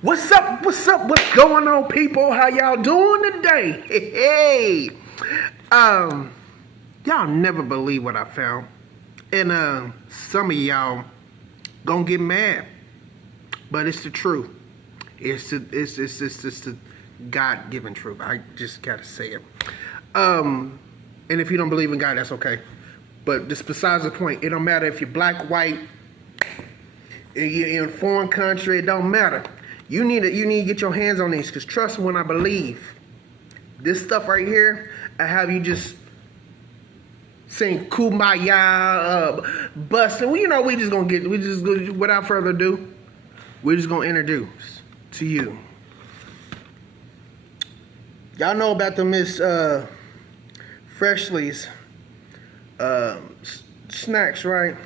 What's up? What's up? What's going on, people? How y'all doing today? Hey, y'all never believe what I found, and some of y'all gonna get mad, but it's the truth. It's the God-given truth. I just gotta say it. And if you don't believe in God, that's okay. But just besides the point, it don't matter if you're black, white, you're in a foreign country. It don't matter. You need to get your hands on these, because trust me when I believe. This stuff right here, I have you just sing Kumbaya, busting. Well, we just gonna without further ado, we're just gonna introduce to you. Y'all know about the Miss Freshley's snacks, right?